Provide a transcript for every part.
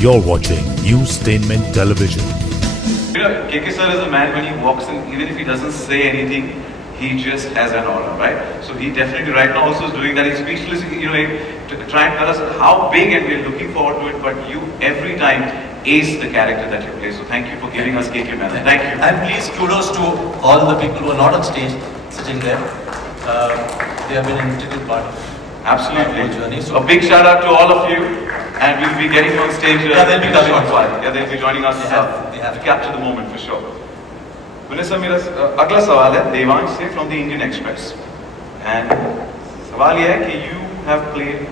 You're watching Newstainment Television. You know, KK sir is a man when he walks in, even if he doesn't say anything, he just has an aura, right? So he definitely right now also is doing that. He's speechless, you know, to try and tell us how big, and we're looking forward to it, but you every time ace the character that you play. So thank you for giving us KK man. Thank you. And please kudos to all the people who are not on stage, sitting there. They have been an integral part of Absolutely. our journey. So a big shout out to all of you, and we'll be getting on stage. Yeah, they'll be coming on. Yeah, they'll be joining us They have to capture the moment for sure. Vanessa, मेरा अगला सवाल है देवांश से from the Indian Express, and सवाल ये है कि you have played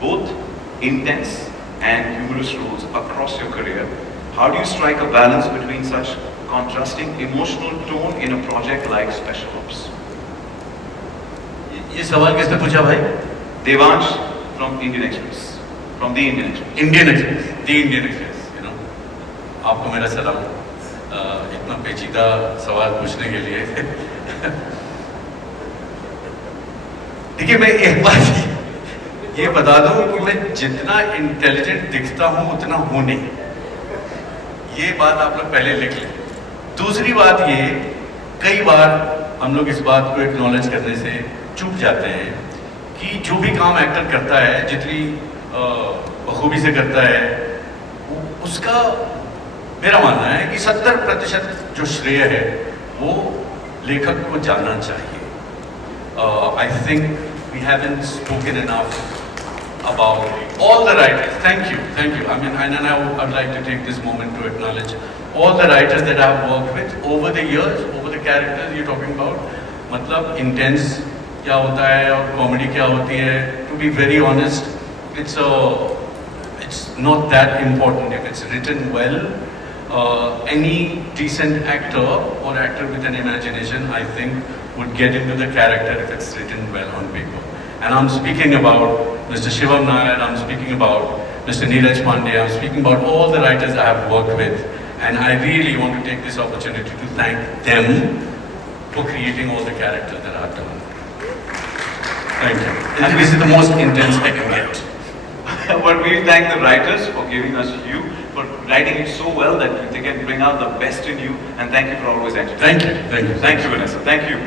both intense and humorous roles across your career. How do you strike a balance between such contrasting emotional tone in a project like Special Ops? ये सवाल किसने पूछा भाई? Devansh from Indian Express, from the Indian Express. Indian express, the Indian express, you know, आपको मेरा सलाम इतना पेचीदा सवाल पूछने के लिए। देखिए, मैं एक बात ये बता दूं कि मैं जितना इंटेलिजेंट दिखता हूं उतना हूं नहीं, ये बात आप लोग पहले लिख लें। दूसरी बात ये, कई बार हम लोग इस बात को एक्नॉलेज करने से चूक जाते हैं कि जो भी काम एक्टर करता है, जितनी बखूबी से करता है, उसका मेरा मानना है कि 70% जो श्रेय है वो लेखक को जाना चाहिए। I think we haven't spoken enough about all the writers. Thank you. I mean, and I would like to take this moment to acknowledge all the writers that I've worked with over the years, over the characters you're talking about. मतलब intense क्या होता है और comedy क्या होती है. To be very honest, it's not that important if it's written well. Any decent actor or actor with an imagination, I think, would get into the character if it's written well on paper. And I'm speaking about Mr. Shivam Nair, I'm speaking about Mr. Neeraj Pandey, I'm speaking about all the writers I have worked with. And I really want to take this opportunity to thank them for creating all the characters that I've done. Thank you. And this is the most intense I can get. But we thank the writers for giving us you, for writing it so well that they can bring out the best in you. And thank you for always entertaining. Thank you. Thank you, Vanessa. Thank you.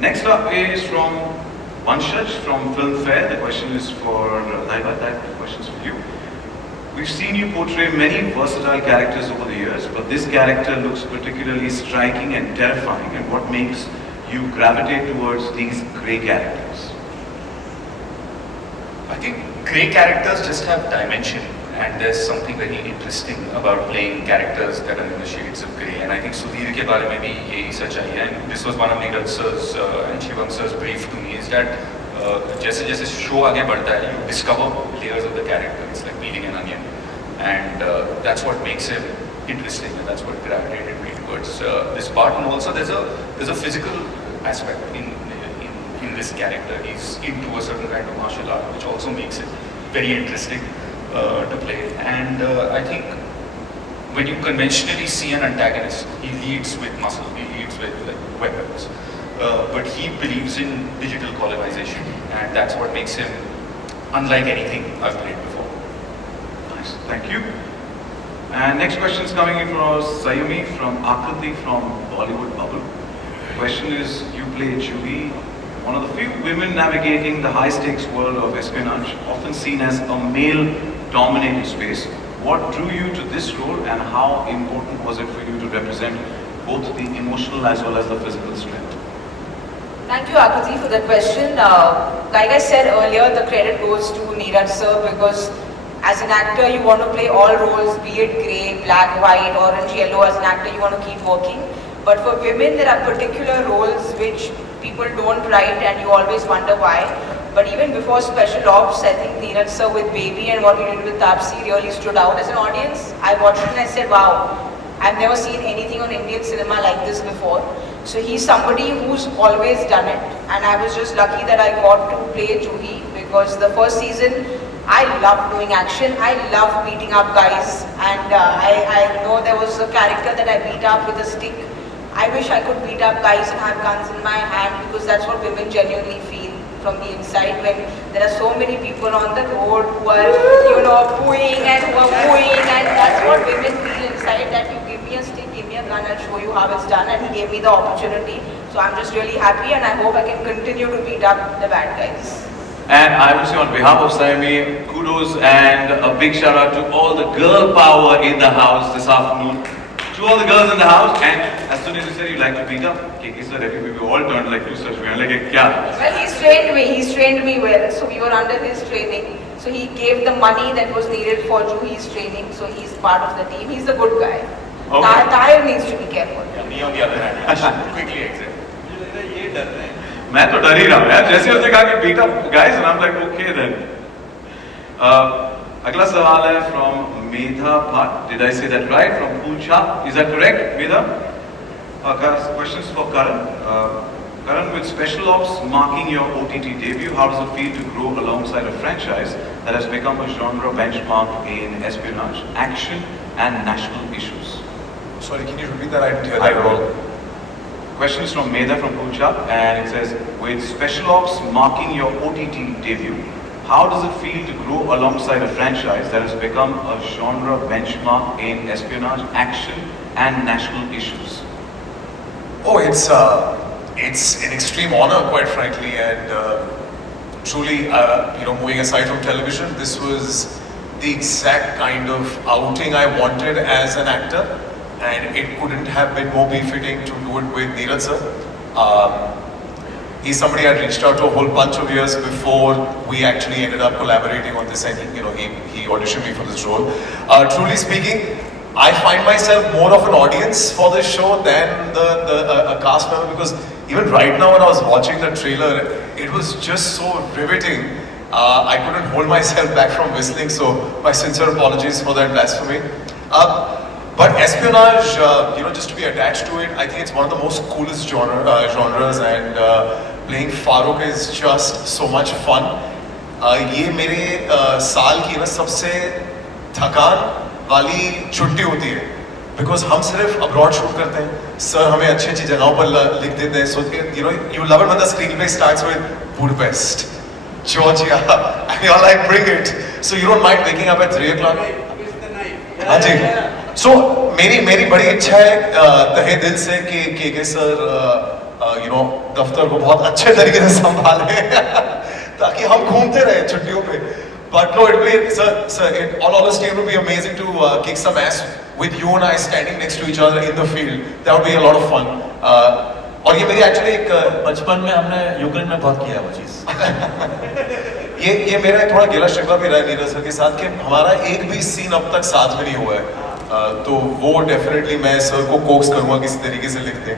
Next up is from Vanshaj from Filmfare. The question is for Laiba. That question is for you. We've seen you portray many versatile characters over the years, but this character looks particularly striking and terrifying. And what makes you gravitate towards these grey characters? I think grey characters just have dimension, and there's something very interesting about playing characters that are in the shades of grey. And I think Sudhir ke baare mein bhi yahi सच्चाई है. And this was one of Neeraj sir's and Shivam sir's brief to me, is that जैसे जैसे show आगे बढ़ता है, you discover layers of the character. It's like peeling an onion, and that's what makes him interesting, and that's what gravitated me towards this part. And also there's a physical aspect in this character. He's into a certain kind of martial art, which also makes it very interesting to play. And I think when you conventionally see an antagonist, he leads with muscle, he leads with like weapons, but he believes in digital colonization, and that's what makes him unlike anything I've played before. Nice, thank you. And next question is coming in from Sayumi from Akriti from Bollywood Bubble. The question is, you play Juhi, one of the few women navigating the high-stakes world of espionage, often seen as a male-dominated space. What drew you to this role, and how important was it for you to represent both the emotional as well as the physical strength? Thank you, Akriti, for the question. Like I said earlier, the credit goes to Neeraj sir, because as an actor, you want to play all roles, be it grey, black, white, orange, yellow. As an actor, you want to keep working. But for women, there are particular roles which people don't write, and you always wonder why. But even before Special Ops, I think Neeraj sir with Baby and what he did with Taapsee really stood out. As an audience, I watched it and I said, wow, I've never seen anything on Indian cinema like this before. So he's somebody who's always done it, and I was just lucky that I got to play Juhi, because the first season, I love doing action, I love beating up guys, and I know there was a character that I beat up with a stick. I wish I could beat up guys and have guns in my hand, because that's what women genuinely feel. from the inside when there are so many people on the road who are, booing and who are booing, and that's what women feel inside, that you give me a stick, give me a gun, I'll show you how it's done, and he gave me the opportunity. So I'm just really happy, and I hope I can continue to beat up the bad guys. And I would say on behalf of Sayumi, kudos and a big shout out to all the girl power in the house this afternoon. To all the girls in the house, and as soon as you said you like to beat up, KK sir, we all turned like two such. We are like, kya? Well, he's trained me well, so we were under his training. So he gave the money that was needed for Juhi's training, so he's part of the team. He's a good guy. Okay. Tahir needs to be careful. Me on the other hand, I should quickly exit. मैं तो डर ही रहा हूँ यार, जैसे उसने कहा कि beat up guys, and I'm like, okay then. अगला सवाल है from Medha Bhatt. Did I say that right? From Poocha. Is that correct, Medha? Questions for Karan. Karan, with Special Ops marking your OTT debut, how does it feel to grow alongside a franchise that has become a genre benchmark in espionage, action, and national issues? Sorry, can you repeat that? I didn't hear that at all. Questions from Medha from Poocha, and it says, with Special Ops marking your OTT debut, how does it feel to grow alongside a franchise that has become a genre benchmark in espionage, action, and national issues? Oh, it's an extreme honor, quite frankly, and truly, moving aside from television, this was the exact kind of outing I wanted as an actor, and it couldn't have been more befitting to do it with Neeraj sir. He's somebody I reached out to a whole bunch of years before we actually ended up collaborating on this, and he auditioned me for this role. Truly speaking, I find myself more of an audience for this show than a cast member, because even right now when I was watching the trailer, it was just so riveting. I couldn't hold myself back from whistling, so my sincere apologies for that blasphemy. But espionage, just to be attached to it, I think it's one of the most coolest genres, and playing Farooq is just so much fun. ये मेरे साल की ना सबसे थकान वाली छुट्टी होती है, because हम सिर्फ abroad shoot करते हैं. सर हमें अच्छी अच्छी जगहों पर लिख देते हैं. So you love it when the screenplay starts with Budapest, Georgia, and you're like, bring it. So you don't mind waking up at 3 o'clock. हाँ जी. So मेरी बड़ी इच्छा है तहे दिल से कि केके सर दफ्तर को बहुत अच्छे तरीके से संभाले ताकि हम घूमते रहे छुट्टियों पे. But no, in all honesty, it would be amazing to kick some ass with you and I standing next to each other in the field. That would be a lot of fun. और ये मेरी actually एक बचपन में हमने Ukraine में बहुत किया वो चीज़. ये मेरा थोड़ा गिला शिकवा भी रहा है नीरज सर के साथ कि हमारा एक भी सीन अब तक साथ में नहीं हुआ है. तो वो डेफिनेटली मैं सर को कोक्स करूँगा किसी तरीके से लिखते.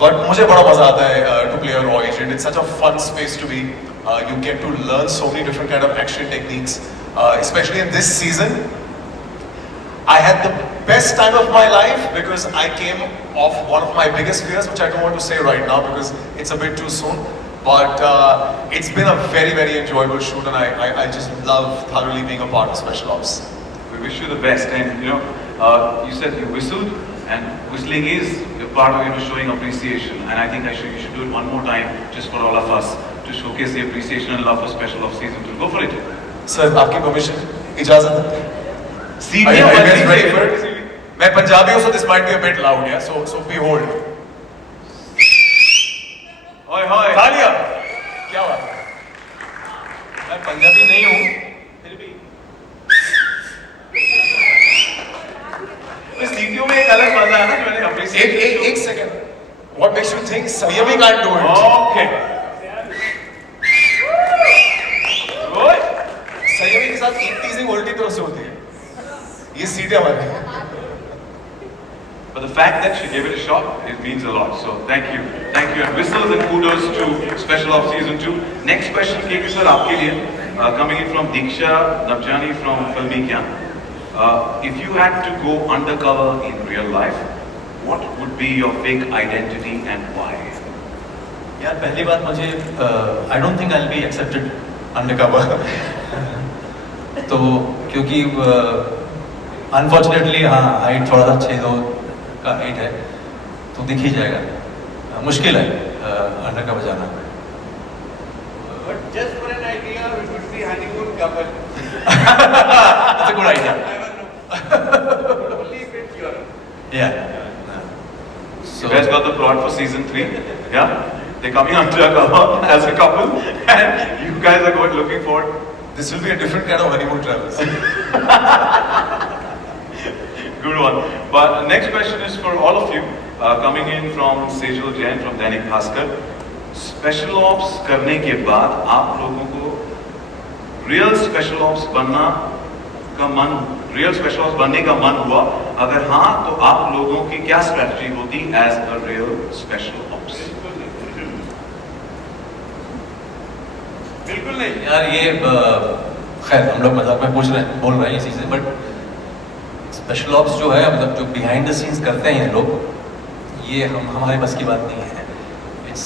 बट मुझे बड़ा मजा आता है टू प्ले अ रॉ agent. It's such a fun space to be. You get to learn so many different kind of action techniques, especially in this season. I had the best time of my life because I came off one of my biggest fears, which I don't want to say right now because it's a bit too soon. But it's been a very, very enjoyable shoot, and I just love thoroughly being a part of Special Ops. We wish you the best, and you said you whistled, and whistling is part of showing appreciation, and I think you should do it one more time just for all of us to showcase the appreciation and love for Special Ops Season 2. Go for it. Sir, आपकी permission, इजाज़त है? Are you guys ready for it? मैं पंजाबी हूँ, so this might be a bit loud, yeah. So behold. Hoi hoi. तालियां. क्या बात है? मैं पंजाबी नहीं हूँ, फिर भी. इस सीटियों में एक अलग मजा है ना जो मैंने appreciate. एक second. What makes you think Sayumi can't do it? Okay. संयमी के साथ एक टीजिंग उल्टी तरफ से होती है. ये सीटें हमारी. But the fact that she gave it a shot, it means a lot. So thank you, and whistles and kudos to Special Ops Season 2. Next question, KK sir, आपके लिए coming in from Diksha Nabjani from Filmi Kya. If you had to go undercover in real life, what would be your fake identity and why? यार पहली बात मुझे I don't think I'll be accepted undercover. तो क्योंकि unfortunately हाँ height थोड़ा सा 6'2" का हाइट है तो दिख ही जाएगा. मुश्किल है अंडरकवर जाना. couple. That's a good idea. Yeah. You guys got the plot for season 3? Yeah? They're coming undercover as a couple, and you guys are going looking for. This will be a different kind of honeymoon travels. Good one. But next question is for all of you, coming in from Sejal Jain from Dainik Bhaskar. Special ops करने के बाद आप लोगों को real special ops बनना का मन, real special ops बनने का मन हुआ? अगर हाँ, तो आप लोगों की क्या strategy होती as a real special ops? बिल्कुल नहीं यार, ये खैर हम लोग मजाक में बोल रहे हैं ये चीज़ें, बट स्पेशल ऑप्स जो है, मतलब जो बिहाइंड द सीन्स करते हैं ये लोग, ये हमारे बस की बात नहीं है. It's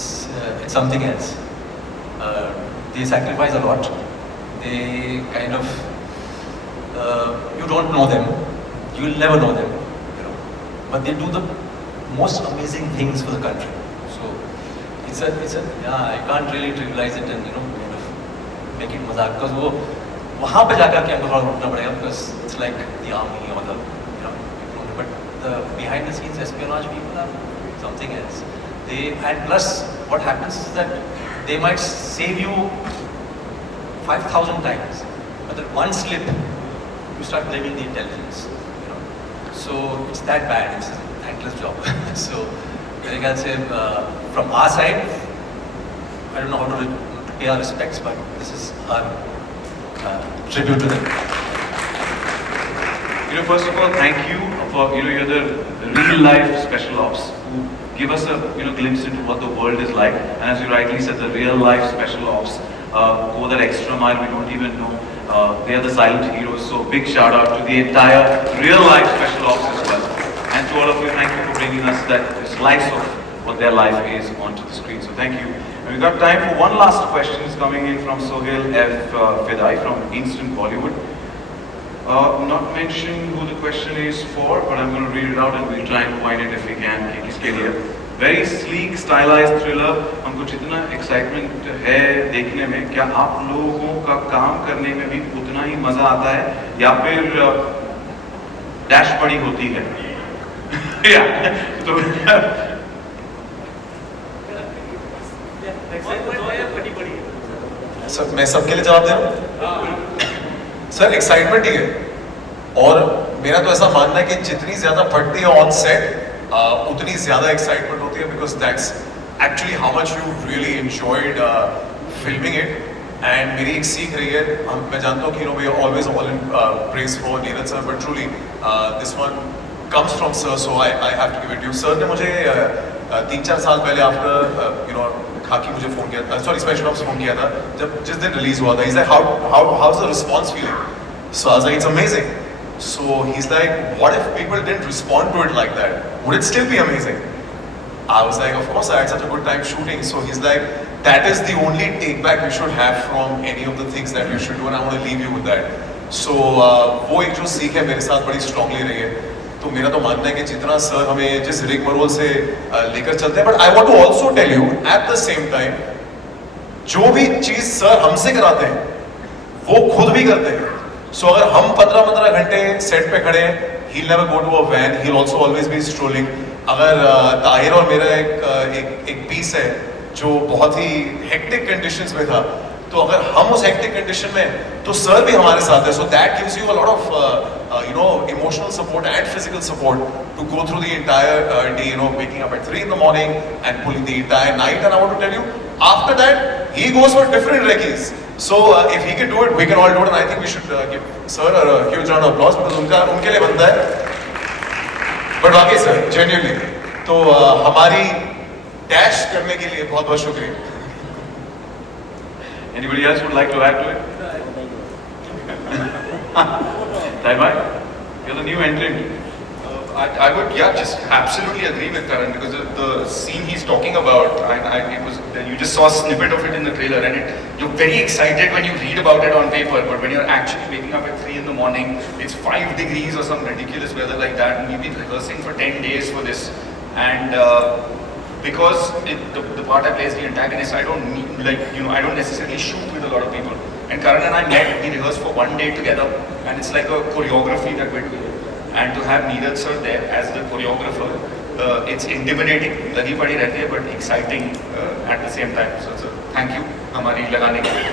something else. They sacrifice a lot. They kind of you don't know them, you'll never know them, but they do the most amazing things for the country. So it's a yeah, I can't really trivialize it and kind of make it mazak, because वो वहाँ पे जाकर के हमको थोड़ा उठना पड़ेगा, because it's like the army or the people, but the behind the scenes espionage people are something else. And plus what happens is that they might save you 5,000 times, but that one slip you start blaming the intelligence, so it's that bad. It's a thankless job. So I can say from our side, I don't know how to pay our respects, but this is our tribute to them. First of all, thank you for, you're the real life special ops who give us a, glimpse into what the world is like. And as you rightly said, the real life special ops go that extra mile we don't even know. They are the silent heroes. So big shout out to the entire real life special ops as well. And to all of you, thank you for bringing us that slice of what their life is onto the screen. So thank you. And we've got time for one last question. It's coming in from Sohail F. Fidai from Instant Bollywood. Not mention who the question is for, but I'm going to read it out and we'll try and find it if we can. किसके लिए? Very sleek, stylized thriller. हमको जितना excitement है देखने में, क्या आप लोगों का काम करने में भी उतना ही मजा आता है, या फिर डैश बड़ी होती है? तो सर मैं सबके लिए जवाब दे रहा हूँ. सर एक्साइटमेंट ही है, और मेरा तो ऐसा मानना है कि जितनी ज्यादा फटती है ऑन सेट उतनी ज्यादा एक्साइटमेंट होती है, because that's actually how much you really enjoyed filming it. And मेरी एक सीख रही है, मैं जानता हूँ कि we are always all in praise for Neeraj sir, but truly this one comes from sir, so I have to give it you. Sir ने मुझे 3-4 साल पहले आफ्टर खाकी मुझे फोन किया था, सॉरी स्पेशल ऑप्स फोन किया था, जब जिस दिन रिलीज हुआ था. Is like how is the response feeling? So I was like it's amazing. So he's like, what if people didn't respond to it like that? Would it still be amazing? I was like, of course, I had such a good time shooting. So he's like, that is the only take back you should have from any of the things that you should do, and I want to leave you with that. So वो एक जो सीख है मेरे साथ बड़ी strongly रही है. तो मेरा तो मानना है कि जितना सर हमें जिस रिग मरोल से लेकर चलते हैं, but I want to also tell you at the same time, जो भी चीज सर हमसे कराते हैं वो खुद भी करते हैं. So अगर हम 15 घंटे सेट पे खड़े हैं, he'll never go to a van, he'll also always be strolling. अगर ताहिर और मेरा एक पीस है जो बहुत ही हेक्टिक कंडीशंस में था, तो अगर हम उस हेक्टिक कंडीशन में, तो सर भी हमारे साथ है. So that gives you a lot of emotional support and physical support to go through the entire day, waking up at 3 in the morning and pulling the entire night. And I want to tell you, after that, he goes for different recce's. So if he can do it, we can all do it, and I think we should give sir a huge round of applause, because उनके लिए बनता है. But वाकई sir, genuinely, तो हमारी dash करने के लिए बहुत बहुत शुक्रिया. Anybody else would like to add to it? Taimai, you're the new entrant. I would, just absolutely agree with Karan, because the scene he's talking about, you just saw a snippet of it in the trailer, and you're very excited when you read about it on paper, but when you're actually waking up at 3 in the morning, it's 5 degrees or some ridiculous weather like that, and we've been rehearsing for 10 days for this, and because the part I play is the antagonist, I don't necessarily shoot with a lot of people. And Karan and I met, we rehearsed for one day together, and it's like a choreography that we're doing. And to have Neeraj sir there as the choreographer, it's intimidating, लगी पड़ी रहती है, but exciting at the same time. So thank you हमारी लगाने के लिए.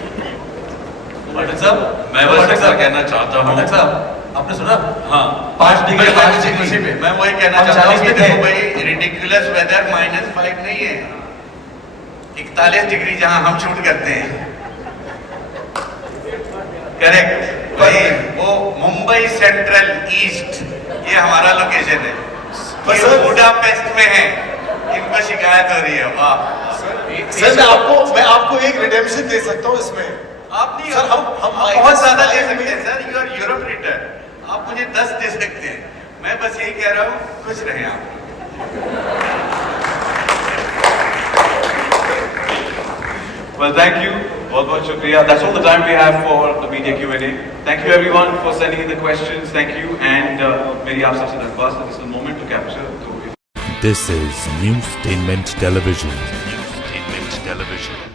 पाठक साहब, मैं बस ऐसा कहना चाहता हूँ। पाठक साहब, आपने सुना? हाँ, 5 डिग्री, 5 डिग्री। उसी पे मैं वही कहना हम चाहता हूँ 40 कि पे देखो थे। भाई रिडिकुलस वेदर -5 नहीं है, 41 डिग्री जहाँ हम शूट करते हैं। करेक्ट, वही वो मुंबई सेंट्रल ईस्ट, ये हमारा लोकेशन है। ये बुडापेस्ट में है, इनको शिकायत हो रही है। वाह सर मैं आपको एक रिडेम्पशन दे सकता हूँ इसमें। आप नहीं, सर, हम बहुत ज्यादा दे सकते हैं sir, you are Europe return, आप मुझे 10 दे सकते हैं। मैं बस यही कह रहा हूँ, खुश रहें आप। Well, thank you. बहुत शुक्रिया. That's all the time we have for the media Q&A. Thank you everyone for sending in the questions. Thank you. And मेरी आप सबसे दरख्वास्त है, this is the moment to capture. This is Newstainment Television. Newstainment Television.